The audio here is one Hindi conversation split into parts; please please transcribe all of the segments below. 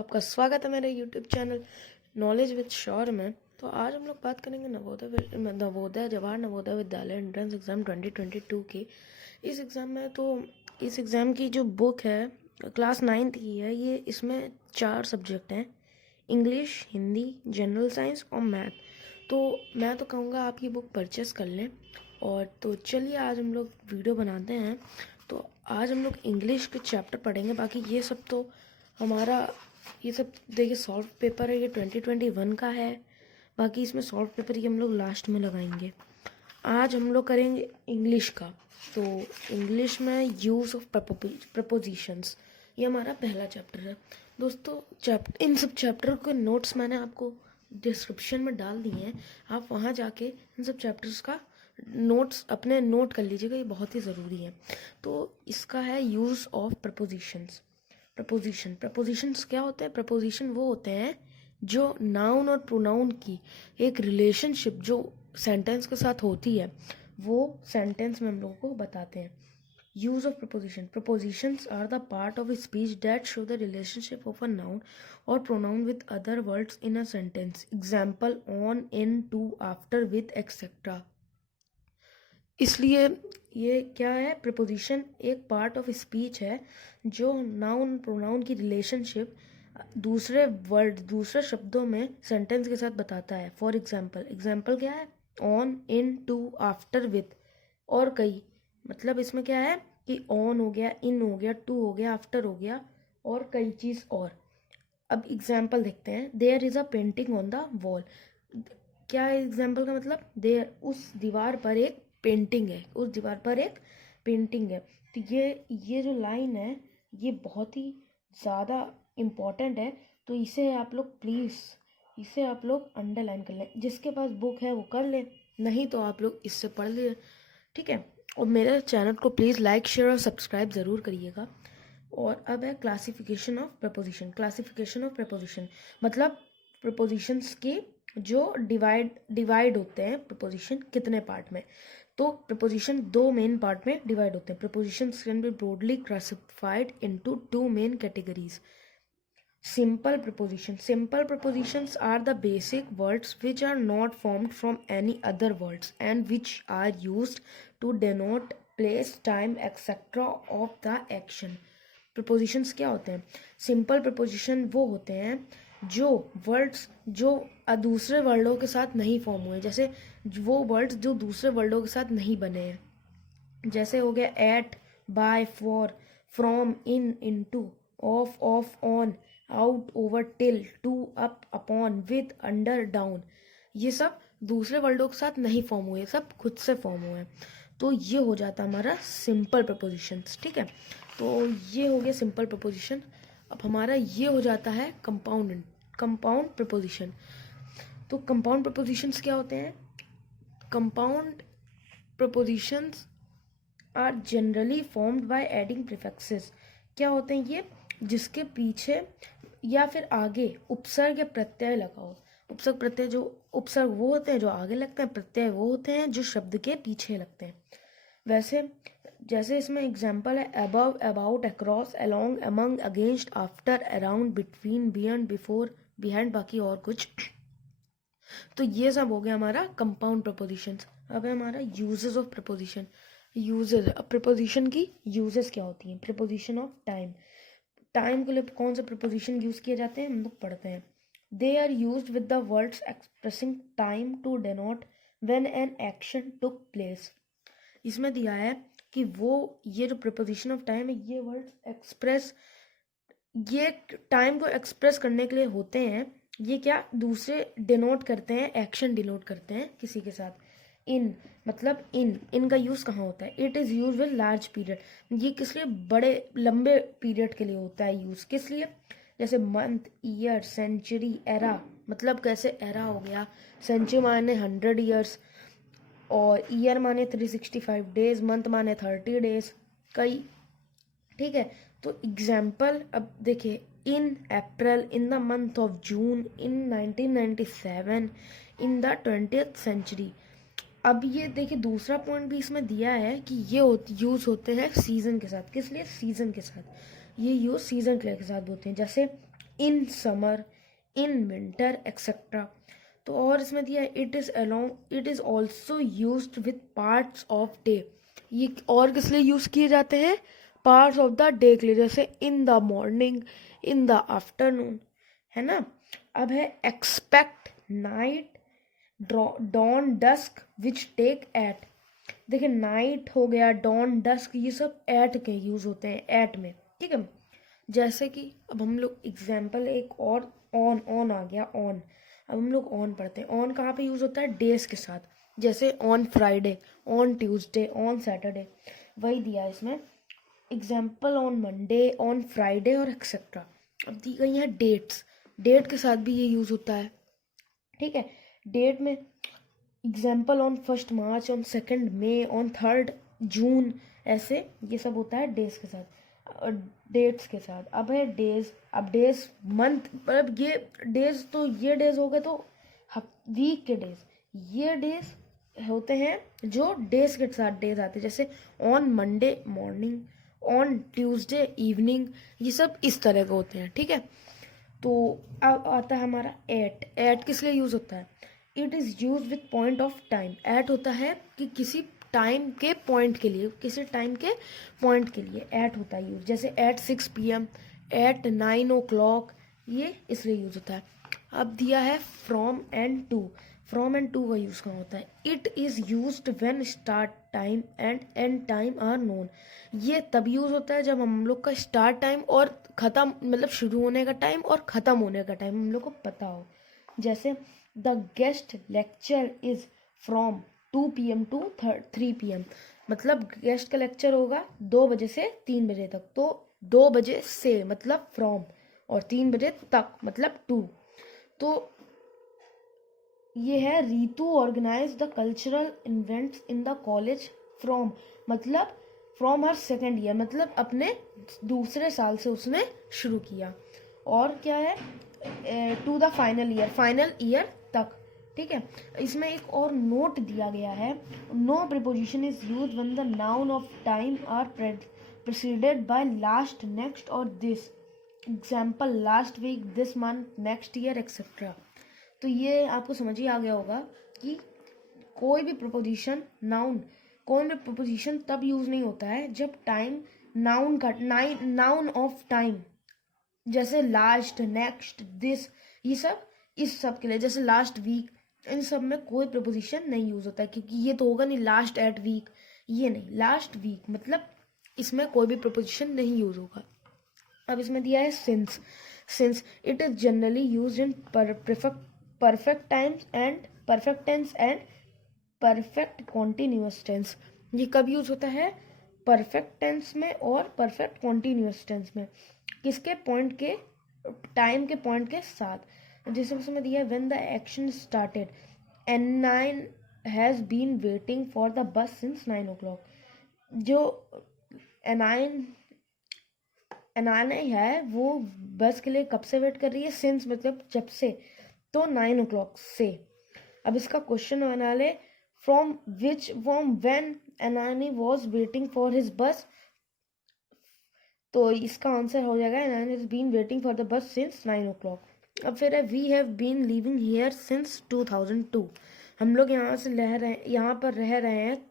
आपका स्वागत है मेरे यूट्यूब चैनल नॉलेज विद शौर में। तो आज हम लोग बात करेंगे नवोदय जवाहर नवोदय विद्यालय एंट्रेंस एग्ज़ाम 2022 की। इस एग्ज़ाम की जो बुक है क्लास 9th की है। ये इसमें 4 सब्जेक्ट हैं, इंग्लिश, हिंदी, जनरल साइंस और मैथ। तो मैं तो कहूँगा आप ये बुक परचेस कर लें। और तो चलिए आज हम लोग वीडियो बनाते हैं। तो आज हम लोग इंग्लिश के चैप्टर पढ़ेंगे। बाकी ये सब तो हमारा ये सब देखिए सॉल्व पेपर है, ये 2021 का है। बाकी इसमें सॉल्व पेपर ही हम लोग लास्ट में लगाएंगे। आज हम लोग करेंगे इंग्लिश का। तो इंग्लिश में यूज़ ऑफ प्रपोजिशंस, ये हमारा पहला चैप्टर है दोस्तों। इन सब चैप्टर के नोट्स मैंने आपको डिस्क्रिप्शन में डाल दिए हैं। आप वहाँ जाके इन सब चैप्टर्स का नोट्स अपने नोट कर लीजिएगा, ये बहुत ही ज़रूरी है। तो इसका है यूज़ ऑफ प्रपोजिशंस। प्रपोजिशंस क्या होते हैं? प्रपोजिशन वो होते हैं जो नाउन और प्रोनाउन की एक रिलेशनशिप जो सेंटेंस के साथ होती है, वो सेंटेंस में हम लोगों को बताते हैं। Use of prepositions are the part of speech that show the relationship of a noun और pronoun with other words in a sentence. Example on, in, to, after, with, etcetera. इसलिए ये क्या है? प्रपोजिशन एक पार्ट ऑफ स्पीच है जो नाउन प्रोनाउन की रिलेशनशिप दूसरे शब्दों में सेंटेंस के साथ बताता है। फॉर एग्जाम्पल क्या है? On, in, to, after, with और कई। मतलब इसमें क्या है कि ऑन हो गया, इन हो गया, टू हो गया, आफ्टर हो गया और कई चीज़ और। अब एग्जाम्पल देखते हैं। There is a painting on the wall. क्या है एग्जाम्पल का मतलब? देयर, उस दीवार पर एक पेंटिंग है, उस दीवार पर एक पेंटिंग है। तो ये जो लाइन है ये बहुत ही ज़्यादा इम्पॉर्टेंट है। तो इसे आप लोग अंडरलाइन कर लें। जिसके पास बुक है वो कर लें, नहीं तो आप लोग इससे पढ़ लें, ठीक है। और मेरे चैनल को प्लीज़ लाइक, शेयर और सब्सक्राइब ज़रूर करिएगा। और अब है क्लासिफिकेशन ऑफ प्रपोजिशन। मतलब प्रपोजिशंस के जो डिवाइड होते हैं प्रपोजिशन कितने पार्ट में। तो प्रपोजिशन 2 मेन पार्ट में डिवाइड होते हैं। Propositions can be broadly classified into 2 main categories. Simple prepositions are the basic words which are not formed from any other words and which are used to denote place, time, etc. of the action. Prepositions क्या होते हैं? Simple preposition वो होते हैं जो वर्ड्स जो दूसरे वर्डों के साथ नहीं फॉर्म हुए, जैसे वो वर्ड्स जो दूसरे वर्डों के साथ नहीं बने हैं। जैसे हो गया at, by, for, from, in, into, off, on, out, over, till, to, up, upon, with, under, down. ये सब दूसरे वर्डों के साथ नहीं फॉर्म हुए, सब खुद से फॉर्म हुए हैं। तो ये हो जाता है हमारा सिंपल प्रपोजिशंस, ठीक है। तो ये हो गया सिंपल प्रपोजिशन। अब हमारा ये हो जाता है कंपाउंड प्रपोजिशन। तो कंपाउंड प्रपोजिशंस क्या होते हैं? Compound prepositions are generally formed by adding prefixes. क्या होते हैं ये? जिसके पीछे या फिर आगे उपसर्ग या प्रत्यय लगा हो। उपसर्ग वो होते हैं जो आगे लगते हैं, प्रत्यय वो होते हैं जो शब्द के पीछे लगते हैं। वैसे जैसे इसमें एग्जाम्पल है above, about, across, along, among, against, after, around, between, beyond, before, behind, बाकी और कुछ। तो ये सब हो गया हमारा कंपाउंड प्रपोजिशंस। अब है हमारा यूजेस ऑफ प्रपोजिशन। प्रपोजिशन की यूजेस क्या होती हैं? प्रपोजिशन ऑफ टाइम के लिए कौन से प्रपोजिशन यूज किए जाते हैं हम लोग पढ़ते हैं। They are used with the words expressing time to denote when an action took place. इसमें दिया है कि ये जो प्रपोजिशन ऑफ टाइम है, ये टाइम को एक्सप्रेस करने के लिए होते हैं। ये क्या दूसरे डिनोट करते हैं, एक्शन डिनोट करते हैं किसी के साथ। मतलब इन का यूज़ कहाँ होता है? It is use with large period. ये किस लिए? बड़े लंबे पीरियड के लिए होता है यूज़। किस लिए? जैसे मंथ, ईयर, सेंचुरी, एरा। मतलब कैसे एरा हो गया, सेंचुरी माने 100 ईयर्स और ईयर माने 365 डेज, मंथ माने 30 डेज, कई, ठीक है। तो एग्जाम्पल अब देखिए, in April, in the month of June, in 1997, in the 20th century. अब ये देखिए दूसरा पॉइंट भी इसमें दिया है कि ये यूज़ होते हैं सीज़न के साथ। किस लिए? सीज़न के साथ। ये यूज़ सीज़न के साथ होते हैं। जैसे in summer, in winter etcetera. तो और इसमें दिया है it is also used with parts of day. ये और किस लिए यूज़ किए जाते हैं? पार्ट्स ऑफ द डे के लिए, जैसे in the morning, in the afternoon, है ना। अब है except, night, dawn, dusk, which take at. देखिए नाइट हो गया, डॉन, डस्क, ये सब एट के यूज होते हैं, एट में, ठीक है। जैसे कि अब हम लोग एग्जाम्पल एक और, ऑन, ऑन आ गया, ऑन। अब हम लोग ऑन पढ़ते हैं। ऑन कहाँ पे यूज होता है? डेज के साथ, जैसे on Friday, on Tuesday, on Saturday. वही दिया है इसमें example, on Monday, on Friday और एक्सेट्रा। अब दी गई है डेट्स, डेट के साथ भी ये यूज होता है, ठीक है। डेट में example on 1 March, on 2 May, on 3 June, ऐसे ये सब होता है डेज के साथ, डेट्स के साथ। अब है डेज, अब डेज मंथ, मतलब ये डेज, तो ये डेज हो गए तो वीक के डेज, ये डेज होते हैं जो डेज के साथ डेज आते हैं, जैसे on Monday morning, on Tuesday evening, ये सब इस तरह के होते हैं, ठीक है। तो अब आता है हमारा एट। एट किस लिए यूज होता है? It is use with point of time. At होता है कि किसी टाइम के पॉइंट के लिए, किसी टाइम के पॉइंट के लिए एट होता है यूज, जैसे एट 6 PM, एट 9 o'clock, ये इसलिए यूज होता है। अब दिया है from and to. From and to का यूज कहाँ होता है? It is use when start time and end time are known. ये तब यूज होता है जब हम लोग का स्टार्ट टाइम और ख़त्म, मतलब शुरू होने का टाइम और ख़त्म होने का टाइम हम लोग को पता हो। जैसे the guest lecture is from 2 PM to 3 PM, मतलब गेस्ट का लेक्चर होगा 2 बजे से 3 बजे तक, तो 2 बजे से मतलब फ्रॉम, और 3 बजे तक मतलब टू। तो ये है Ritu organise the cultural events in the college from, मतलब फ्रॉम हर 2nd ईयर, मतलब अपने दूसरे साल से उसने शुरू किया। और क्या है? To the final year, final year तक, ठीक है। इसमें एक और नोट दिया गया है, no preposition is use when the noun of time are preceded by last, next और this. Example last week, this month, next year etcetera. तो ये आपको समझ ही आ गया होगा कि कोई भी प्रपोजिशन, नाउन, कोई भी प्रपोजिशन तब यूज नहीं होता है जब टाइम, नाउन का नाउन ऑफ टाइम, जैसे लास्ट, नेक्स्ट, दिस, ये सब इस सब के लिए, जैसे लास्ट वीक, इन सब में कोई प्रपोजिशन नहीं यूज होता है, क्योंकि ये तो होगा नहीं लास्ट एट वीक, ये नहीं, लास्ट वीक, मतलब इसमें कोई भी प्रपोजिशन नहीं यूज होगा। अब इसमें दिया है since. Since it is generally use in perfect times and perfect tense and perfect continuous tense. ये कब यूज होता है? परफेक्ट टेंस में और परफेक्ट कॉन्टिन्यूअस टेंस में। किसके पॉइंट के, टाइम के पॉइंट के साथ। जैसे उसमें दिया है when the action started, N9 has been waiting for the bus since 9 o'clock। जो N9 है वो बस के लिए कब से वेट कर रही है? सिंस मतलब जब से, तो 9 o'clock से। अब इसका क्वेश्चन बना ले, from when Anani was waiting for his bus, तो इसका आंसर हो जाएगा Anani has been waiting for the bus since 9 o'clock। अब फिर है we have been living here since 2002। हम लोग यहाँ पर रह रहे हैं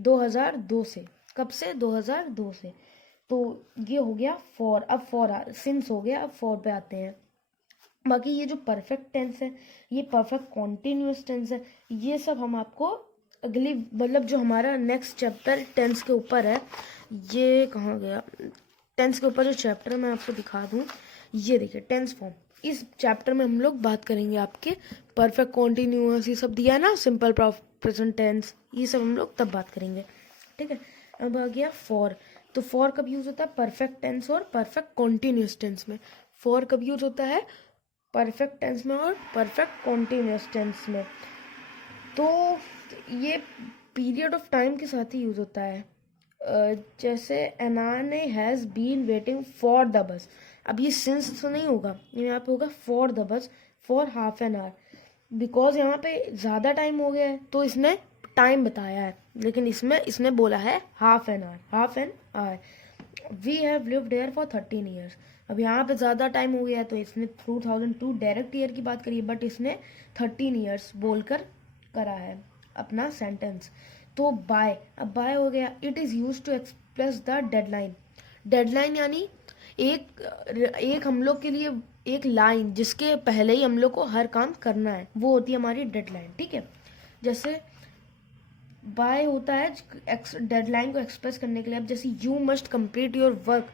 2002 से। कब से? 2002 से। तो ये हो गया फॉर। अब फॉर सिंस हो गया, अब फॉर पे आते हैं। बाकी ये जो परफेक्ट टेंस है, ये परफेक्ट कॉन्टिन्यूअस टेंस है, ये सब हम आपको अगली, मतलब जो हमारा नेक्स्ट चैप्टर टेंस के ऊपर है, ये कहाँ गया? टेंस के ऊपर जो चैप्टर मैं आपको दिखा दूँ, ये देखिए टेंस फॉर्म। इस चैप्टर में हम लोग बात करेंगे आपके परफेक्ट कॉन्टिन्यूअस, ये सब दिया है ना, सिंपल प्रेजेंट टेंस, ये सब हम लोग तब बात करेंगे, ठीक है। अब आ गया फॉर। तो फॉर कब यूज होता है? परफेक्ट टेंस और परफेक्ट कॉन्टिन्यूअस टेंस में। फॉर कब यूज होता है? परफेक्ट टेंस में और परफेक्ट कॉन्टिन्यूअस टेंस में। तो ये पीरियड ऑफ टाइम के साथ ही यूज होता है। जैसे Anani has been waiting for the bus, अब ये सिंस तो नहीं होगा, यहाँ पे होगा फॉर द बस for half an our, because यहाँ पे ज़्यादा टाइम हो गया है तो इसने टाइम बताया है, लेकिन इसमें इसने बोला है half an hour, half an hour. We have lived here for 13 years. अब यहाँ पे ज़्यादा टाइम हो गया है तो इसने 2002 डायरेक्ट ईयर की बात करी है, बट इसने 13 ईयर्स बोलकर करा है अपना सेंटेंस। तो बाय, अब बाय हो गया। It is use to express the deadline. Deadline यानी एक हम लोग के लिए एक लाइन जिसके पहले ही हम लोग को हर काम करना है, वो होती है हमारी डेडलाइन, ठीक है। जैसे बाय होता है डेडलाइन को एक्सप्रेस करने के लिए। अब जैसे you must complete your work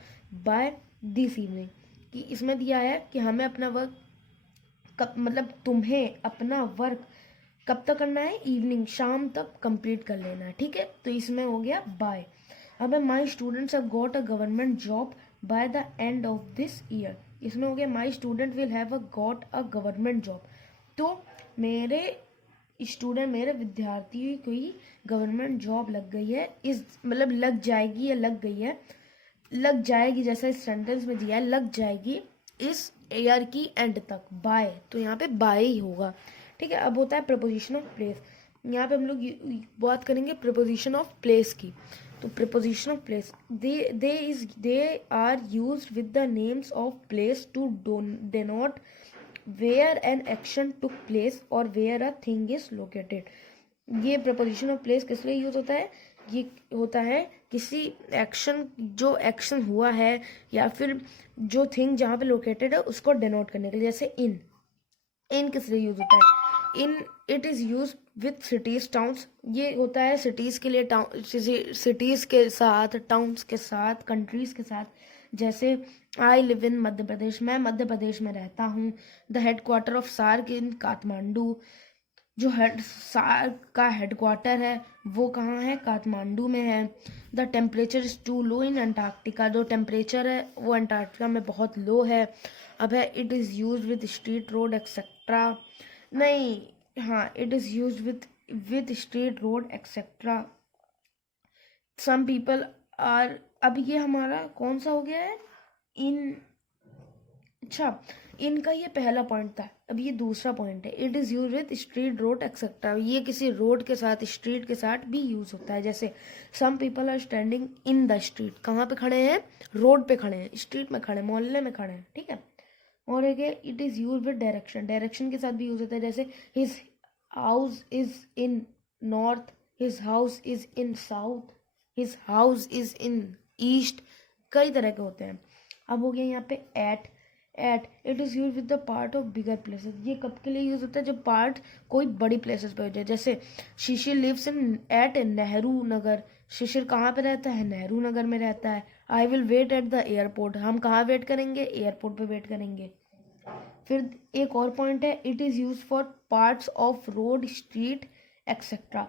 by this evening, कि इसमें दिया है कि हमें अपना वर्क कब, मतलब तुम्हें अपना वर्क कब तक करना है, इवनिंग, शाम तक कंप्लीट कर लेना है, ठीक है। तो इसमें हो गया बाय। अब my students have got a government job by the end of this year, इसमें हो गया my student will have a got a government job. तो मेरे स्टूडेंट, मेरे विद्यार्थी को ही गवर्नमेंट जॉब लग गई है, इस मतलब लग जाएगी या लग गई है, लग जाएगी जैसा इस सेंटेंस में दिया है, लग जाएगी इस ईयर की एंड तक, बाय। तो यहाँ पे बाय ही होगा, ठीक है। अब होता है प्रपोजिशन ऑफ प्लेस। यहाँ पे हम लोग बात करेंगे प्रपोजिशन ऑफ प्लेस की। तो preposition of place, they are used with the names of place to denote where an action took place और where a thing is located. ये प्रपोजिशन ऑफ प्लेस किस लिए यूज होता है? ये होता है किसी एक्शन, जो एक्शन हुआ है या फिर जो थिंग जहाँ पे लोकेटेड है उसको डिनोट करने के लिए। जैसे इन किस लिए यूज होता है? In it is use with cities towns, ये होता है सिटीज़ के लिए, सिटीज़ के साथ, टाउन्स के साथ, कंट्रीज़ के साथ। जैसे I live in Madhya Pradesh, मैं मध्य प्रदेश में रहता हूँ। The head quarter of SAARC in Kathmandu, जो सार्क का हेड क्वार्टर है वो कहाँ है? काठमांडू में है। The temperature is too low in Antarctica, जो टेम्परेचर है वो अंटार्कटिका में बहुत लो है। अब है it is use with street road etcetera, नहीं, हाँ, it is use with street road etcetera. Some people are, अब ये हमारा कौन सा हो गया है? इन, अच्छा, इनका ये पहला पॉइंट था, अब ये दूसरा पॉइंट है। It is use with street road etcetera, ये किसी रोड के साथ, स्ट्रीट के साथ भी यूज होता है। जैसे some people are standing in the street, कहाँ पे खड़े हैं? रोड पे खड़े हैं, स्ट्रीट में खड़े हैं, मोहल्ले में खड़े हैं, ठीक है। और एक है it is use with direction, direction के साथ भी यूज होता है। जैसे his house is in north, his house is in south, his house is in east, कई तरह के होते हैं। अब हो गया यहाँ पे at it is use with the part of bigger places, ये कब के लिए यूज होता है? जब पार्ट कोई बड़ी प्लेसेस पे हो जाए। जैसे Shishir lives in at Nehru Nagar, Shishir कहाँ पे रहता है? नेहरू नगर में रहता है। I will wait at the airport, हम कहाँ वेट करेंगे? एयरपोर्ट पे वेट करेंगे। फिर एक और पॉइंट है it is use for parts of road, street etcetera,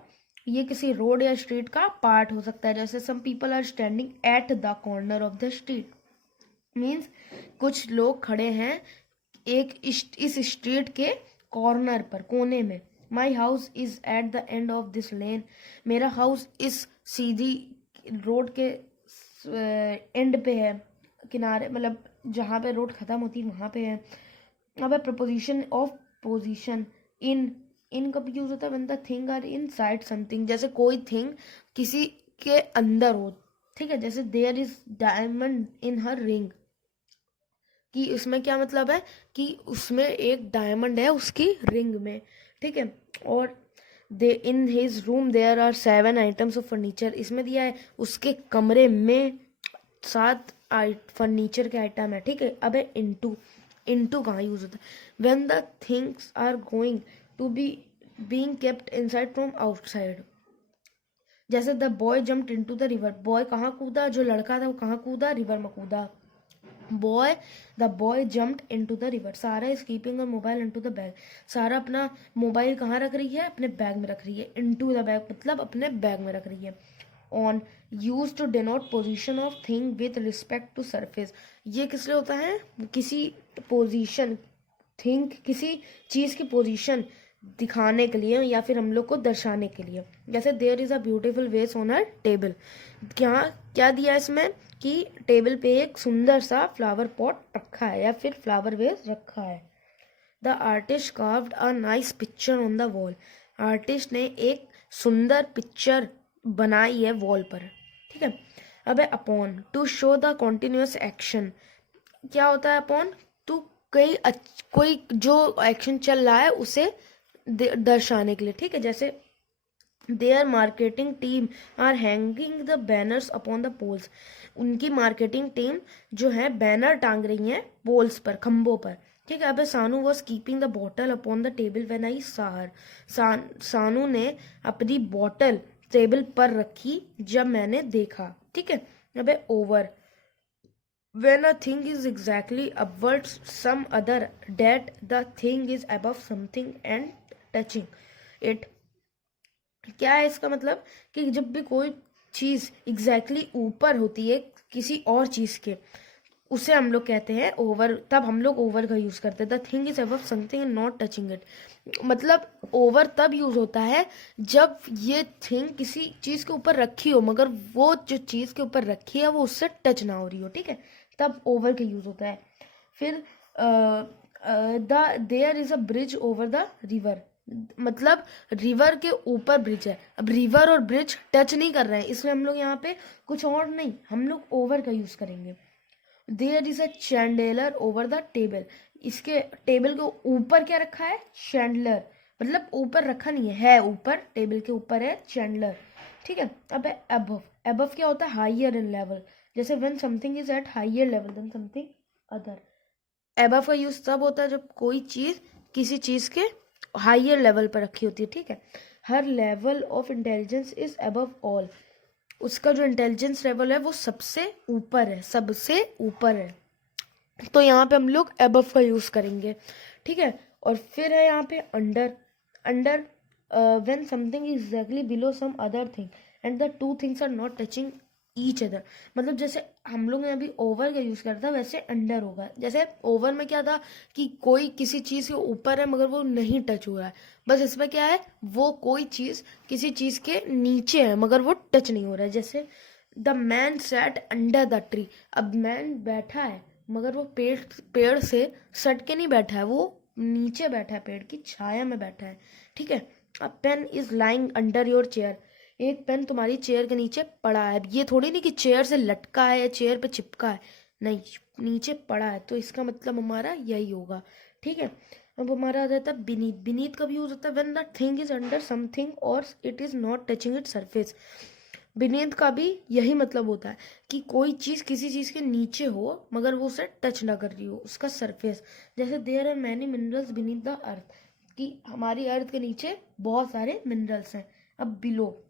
ये किसी रोड या स्ट्रीट का पार्ट हो सकता है। जैसे some people are standing at the corner of the street, means कुछ लोग खड़े हैं इस स्ट्रीट के कॉर्नर पर, कोने में। My house is at the end of this lane, मेरा हाउस इस सीधी रोड के एंड पे है, किनारे, मतलब जहाँ पे रोड ख़त्म होती है वहाँ पे है। अब है प्रपोजिशन ऑफ पोजिशन। इन कब यूज होता है? When the thing are inside something, जैसे कोई थिंग किसी के अंदर हो, ठीक है। जैसे there is diamond in her ring, कि इसमें क्या मतलब है? कि उसमें एक डायमंड है उसकी रिंग में, ठीक है। और they in his room there are 7 items of furniture, इसमें दिया है उसके कमरे में 7 फर्नीचर के आइटम है, ठीक है। अब है इनटू कहाँ यूज होता है? When the things are going to be being kept inside from outside. जैसे the boy jumped into the river, boy कहाँ कूदा? जो लड़का था वो कहाँ कूदा? रिवर में कूदा। The boy jumped into the river. Sara is keeping a mobile into the bag, Sara अपना मोबाइल कहाँ रख रही है? अपने बैग में रख रही है। इनटू द बैग मतलब अपने बैग में रख रही है। On use to denote position of thing with respect to surface, ये किस लिए होता है? किसी पोजिशन, थिंग, किसी चीज़ की पोजिशन दिखाने के लिए या फिर हम लोग को दर्शाने के लिए। जैसे देयर इज़ अ ब्यूटीफुल वेस ऑन अ टेबल, क्या दिया इसमें? कि टेबल पे एक सुंदर सा फ्लावर पॉट रखा है या फिर फ्लावर वेस रखा है। The artist carved a nice picture on the wall, artist ने एक सुंदर पिक्चर बनाई है वॉल पर, ठीक है। अब है upon, to show the continuous action. क्या होता है अपॉन? तो कोई जो एक्शन चल रहा है उसे दर्शाने के लिए, ठीक है। जैसे their marketing team are hanging the banners upon the poles. उनकी मार्केटिंग टीम जो है बैनर टांग रही है पोल्स पर, खंभों पर, ठीक है। अब सानू was keeping the bottle upon the table when I सा हर। सानू ने अपनी बॉटल टेबल पर रखी जब मैंने देखा, ठीक है। अब over, when a thing is exactly upwards some other, that the thing is above something and touching it। क्या है इसका मतलब? कि जब भी कोई चीज एग्जैक्टली ऊपर होती है किसी और चीज के, उसे हम लोग कहते हैं ओवर। तब हम लोग ओवर का यूज करते हैं। The thing is above something and not touching it. मतलब ओवर तब यूज होता है जब ये थिंग किसी चीज के ऊपर रखी हो मगर वो जो चीज के ऊपर रखी है वो उससे टच ना हो रही हो, ठीक है, तब ओवर का यूज होता है। फिर there is a bridge over the river. मतलब रिवर के ऊपर ब्रिज है। अब रिवर और ब्रिज टच नहीं कर रहे हैं, इसलिए हम लोग यहाँ पे कुछ और नहीं, हम लोग ओवर का यूज करेंगे। There is a chandelier over the table. इसके टेबल के ऊपर क्या रखा है? चैंडलर। मतलब ऊपर रखा नहीं है ऊपर, टेबल के ऊपर है चैंडलर, ठीक है। अब है अबव। अबव क्या होता है? Higher in level. जैसे when something is at higher level than something other. Above का यूज तब होता है जब कोई चीज किसी चीज के हाइयर लेवल पर रखी होती है, ठीक है। हर level of intelligence is above all. उसका जो इंटेलिजेंस लेवल है वो सबसे ऊपर है, सबसे ऊपर है। तो यहाँ पे हम लोग अबव का यूज करेंगे, ठीक है। और फिर है यहाँ पे under. Under when something is exactly below some other thing and the two things are not touching each other. मतलब जैसे हम लोग ने अभी ओवर का यूज करता वैसे अंडर होगा। जैसे ओवर में क्या था कि कोई किसी चीज के ऊपर है मगर वो नहीं टच हो रहा है। बस इसमें क्या है, वो कोई चीज किसी चीज के नीचे है मगर वो टच नहीं हो रहा है। जैसे the man sat under the tree. अब मैन बैठा है मगर वो पेड़ से सट के नहीं बैठा है, वो नीचे बैठा है, पेड़ की छाया में बैठा है, ठीक है। A pen is lying under your chair. एक पेन तुम्हारी चेयर के नीचे पड़ा है। ये थोड़ी नहीं कि चेयर से लटका है या चेयर पे चिपका है, नहीं, नीचे पड़ा है। तो इसका मतलब हमारा यही होगा, ठीक है। अब हमारा आ जाता है बीनीथ। बीनीथ कब यूज होता है? When the thing is under something और it is not touching it surface. Beneath का भी यही मतलब होता है कि कोई चीज किसी चीज के नीचे हो मगर वो उसे टच ना कर रही हो, उसका सरफेस। जैसे there are many minerals beneath the earth, कि हमारी अर्थ के नीचे बहुत सारे मिनरल्स हैं। अब बिलो,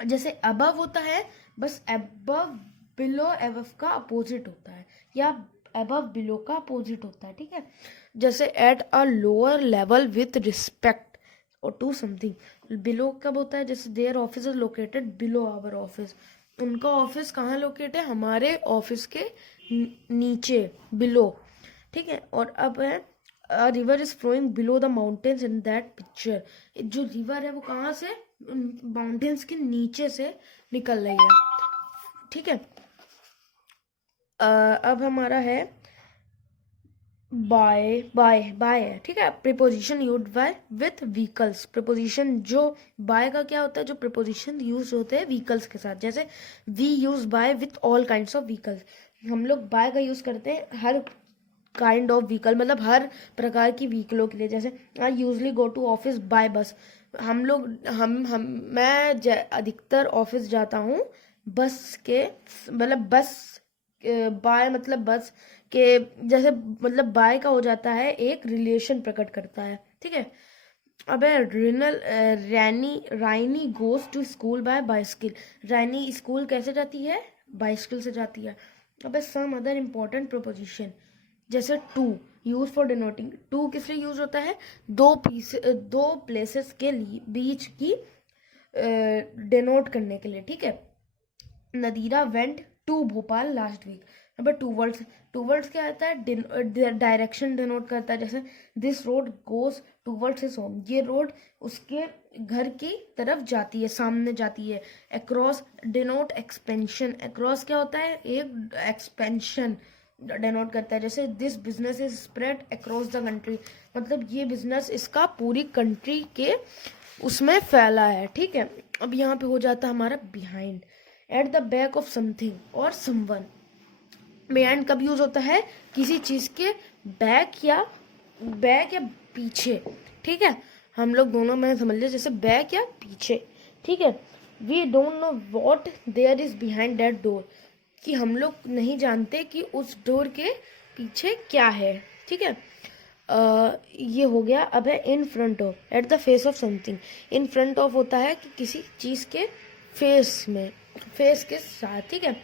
जैसे अबव होता है, बस अबव बिलो अबव का अपोजिट होता है, या अबव बिलो का अपोजिट होता है, ठीक है। जैसे at a lower level with respect और टू समथिंग। बिलो कब होता है? जैसे their office is located below our office. उनका ऑफिस कहाँ लोकेट है? हमारे ऑफिस के नीचे, बिलो, ठीक है। और अब है river is flowing below the mountains in that picture. जो रिवर है वो कहाँ से? माउंटेन्स के नीचे से निकल रही है, ठीक है। अब हमारा है बाय। बाय है, ठीक है। Preposition use by with vehicles. Preposition जो बाय का क्या होता है? जो प्रीपोजिशन यूज होते हैं व्हीकल्स के साथ। जैसे we use by with all kinds of vehicles. हम लोग बाय का यूज करते हैं हर काइंड ऑफ व्हीकल, मतलब हर प्रकार की व्हीकलों के लिए। जैसे I usually go to office by bus. हम लोग हम मैं अधिकतर ऑफिस जाता हूँ बस के, मतलब बस बाय मतलब बस के। जैसे मतलब बाय का हो जाता है एक रिलेशन प्रकट करता है, ठीक है। अबे Raini goes to school by bicycle. Raini school कैसे जाती है? बाइसिकल से जाती है। अबे सम अदर इम्पोर्टेंट प्रोपोजिशन, जैसे to use for denoting. To किस लिए यूज होता है? दो प्लेसेस के लिए बीच की डिनोट करने के लिए, ठीक है। Nadira went to Bhopal last week. Number two words क्या आता है? डायरेक्शन डिनोट करता है। जैसे this road goes towards his home. ये रोड उसके घर की तरफ जाती है, सामने जाती है। Across denote expansion. अक्रॉस क्या होता है? एक एक्सपेंशन डिनोट करता है। जैसे this business is spread across the country. मतलब ये बिजनेस इसका पूरी कंट्री के उसमें फैला है, ठीक है। अब यहाँ पे हो जाता है हमारा behind. At the back of something और समवन। बिहाइंड कब यूज होता है? किसी चीज के बैक या पीछे, ठीक है। हम लोग दोनों में समझ ले, जैसे बैक या पीछे, ठीक है। We don't know what there is behind that door, कि हम लोग नहीं जानते कि उस डोर के पीछे क्या है, ठीक है। ये हो गया। अब है इन front of, at the face of something. In front of होता है कि किसी चीज के फेस में, फेस के साथ, ठीक है।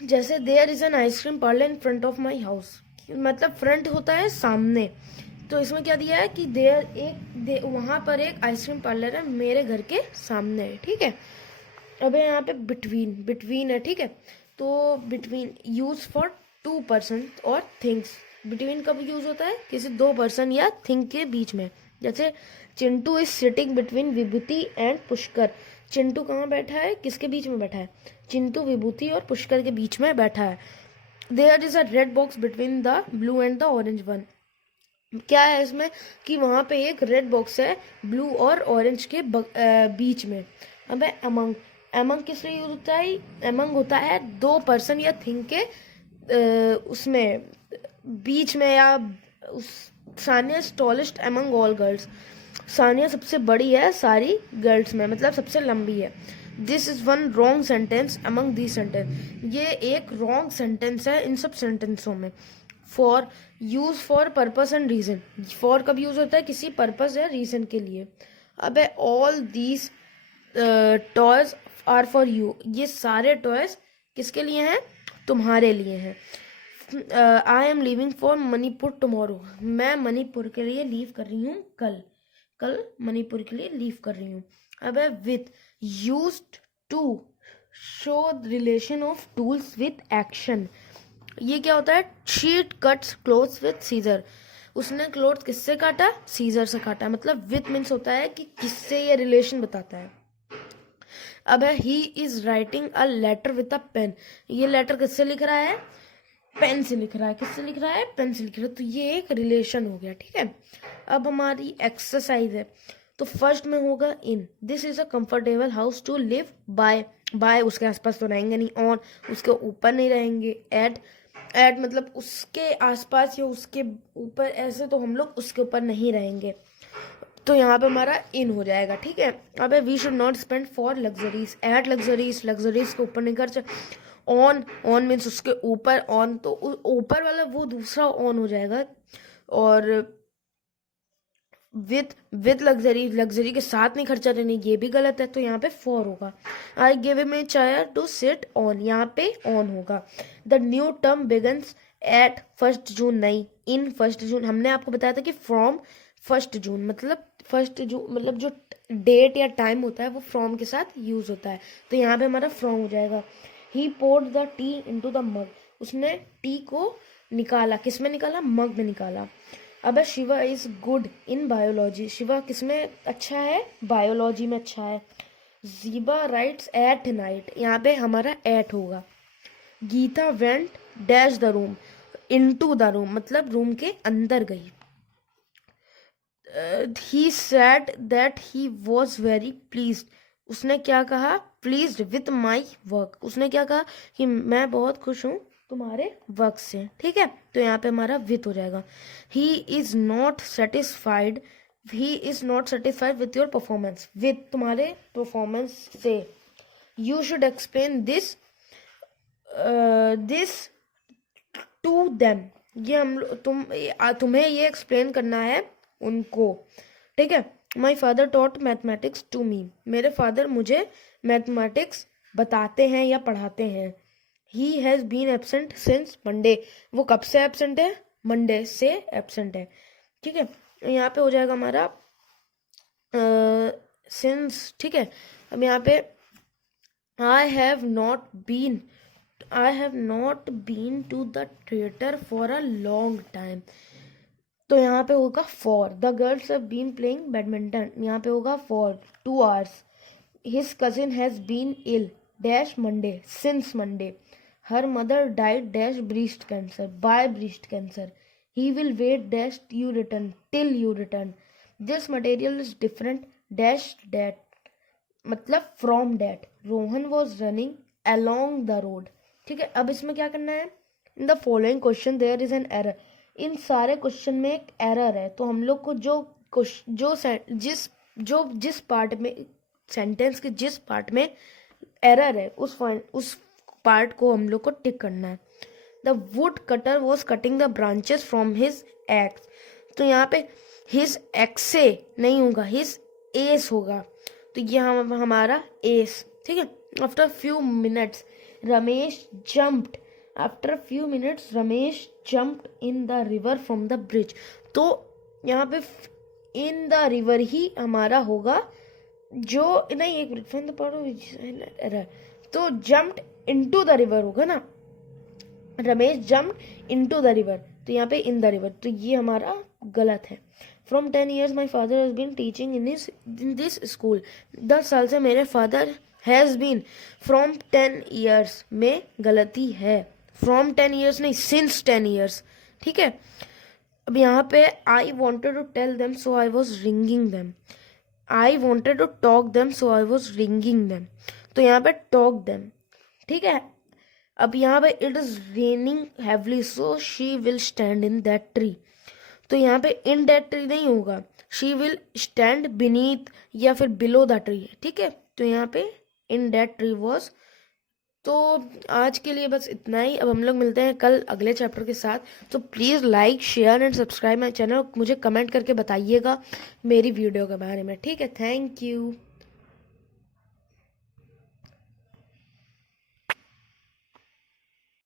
जैसे there is an ice cream parlour in front of my house, मतलब फ्रंट होता है सामने, तो इसमें क्या दिया है कि वहां पर एक आइसक्रीम पार्लर है मेरे घर के सामने, ठीक है। अब यहाँ पे बिटवीन है, ठीक है। तो between use for two person और थिंग्स। बिटवीन कब यूज होता है? किसी दो पर्सन या थिंग के बीच में। जैसे Chintu is sitting between Vibhuti and Pushkar. Chintu कहाँ बैठा है? किसके बीच में बैठा है? चिंटू विभूति और पुष्कर के बीच में बैठा है। There is a red box between the blue and the orange one. क्या है इसमें कि वहां पे एक रेड बॉक्स है ब्लू और ऑरेंज के बीच में। अब है अमंग। अमंग किस लिए यूज होता है? अमंग होता है दो पर्सन या थिंग के उसमें बीच में, या उस Sania tallest among all girls. Sania सबसे बड़ी है सारी गर्ल्स में, मतलब सबसे लंबी है। This is one wrong sentence among the sentence. ये एक रॉन्ग सेंटेंस है इन सब सेंटेंसों में। For use for purpose and reason. For कब यूज होता है? किसी पर्पस या रीजन के लिए। अब है all these toys are for you. ये सारे टॉयज किसके लिए हैं? तुम्हारे लिए हैं। I am leaving for Manipur tomorrow. मैं मणिपुर के लिए लीव कर रही हूँ कल मणिपुर के लिए लीव कर रही हूँ। अब है with, used to show relation of tools with action. ये क्या होता है? She cuts clothes with scissor. उसने क्लोथ किससे काटा? सीजर से काटा। मतलब विथ मीन्स होता है कि किससे ये रिलेशन बताता है। अब है he is writing a letter with a pen. ये लेटर किससे लिख रहा है? पेन से लिख रहा है। किससे लिख रहा है? पेन से लिख रहा है। तो ये एक रिलेशन हो गया, ठीक है। अब हमारी एक्सरसाइज है। तो फर्स्ट में होगा in. This is a comfortable house to live by उसके आसपास तो रहेंगे नहीं। ऑन, उसके ऊपर नहीं रहेंगे। एट मतलब उसके आसपास या उसके ऊपर, ऐसे तो हम लोग उसके ऊपर नहीं रहेंगे। तो यहाँ पे हमारा इन हो जाएगा, ठीक है। अब है we should not spend for luxuries. At luxuries के ऊपर नहीं खर्च। ऑन मीन्स उसके ऊपर। ऑन तो ऊपर वाला वो दूसरा ऑन हो जाएगा। और विथ लग्जरी के साथ नहीं खर्चा देने, ये भी गलत है। तो यहाँ पे फॉर होगा। I give him a chair to sit on, यहाँ पे ऑन होगा। The new term begins at 1 June. नहीं, इन 1 जून। हमने आपको बताया था कि फ्रॉम 1 जून, मतलब 1 जून मतलब जो डेट या टाइम होता है वो फ्रॉम के साथ यूज होता है। तो यहाँ पे हमारा फ्रॉम हो जाएगा। He poured the tea into the mug. उसने टी को निकाला। किस में निकाला? मग में निकाला। अब Shiva is good in biology. Shiva किसमें अच्छा है? बायोलॉजी में अच्छा है। Jiba writes at night. यहाँ पे हमारा एट होगा। Gita went dash the room, into the room मतलब रूम के अंदर गई। He said that he was very pleased. उसने क्या कहा? Pleased with my work. उसने क्या कहा कि मैं बहुत खुश हूँ तुम्हारे वर्क से, ठीक है। तो यहाँ पे हमारा विथ हो जाएगा। He is not satisfied with your performance. With तुम्हारे परफॉर्मेंस से। You should explain this to them. ये तुम्हें ये एक्सप्लेन करना है उनको, ठीक है। My father taught mathematics to me. मेरे फादर मुझे मैथमेटिक्स बताते हैं या पढ़ाते हैं। He has been absent since Monday. वो कब से एबसेंट है? मंडे से एबसेंट है, ठीक है। यहाँ पे हो जाएगा हमारा सिंस, ठीक है। अब यहाँ पे I have not been to the theatre for a long time. तो यहाँ पे होगा for. The girls have been playing badminton. यहाँ पे होगा for 2 hours। His cousin has been ill dash Monday since Monday. Her mother died dash breast cancer by breast cancer. He will wait dash you return till you return. This material is different dash that मतलब from that. Rohan was running along the road. ठीक है, अब इसमें क्या करना है, in the following question there is an error. इन सारे क्वेश्चन में एक एरर है, तो हम लोग को जिस पार्ट में सेंटेंस के जिस पार्ट में एरर है उस पार्ट को हम लोग को टिक करना है। The wood cutter was cutting the branches from his ex, तो यहाँ पे हिज एक्स से नहीं होगा, हिज एस होगा, तो ये हमारा एस। ठीक है, after few minutes Ramesh jumped, after few minutes Ramesh jumped in the river from the bridge, तो यहाँ पे इन द रिवर ही हमारा होगा, जो नहीं एक मिनट फ्रॉम द पार्ट, तो जम्प्ड इनटू द रिवर होगा ना, Ramesh jumped into the river, तो यहाँ पे इन द रिवर, तो ये हमारा गलत है। From 10 years my father has been teaching in this school, 10 साल से मेरे father has been, from 10 years में गलती है, फ्रॉम 10 years नहीं, सिंस 10 years। ठीक है, अब यहाँ पे I wanted to tell them so I was ringing them, I wanted to talk them so I was ringing them, तो यहाँ पे टॉक देम। ठीक है, अब यहाँ पे it is raining heavily so she will stand in that tree, तो यहाँ पे इन दैट ट्री नहीं होगा, शी विल स्टैंड बीनीथ या फिर बिलो द ट्री। ठीक है, तो यहाँ पे इन दैट ट्री वॉज। तो आज के लिए बस इतना ही, अब हम लोग मिलते हैं कल अगले चैप्टर के साथ। तो please like share and subscribe my channel, मुझे कमेंट करके बताइएगा मेरी वीडियो के बारे में। ठीक है, थैंक यू।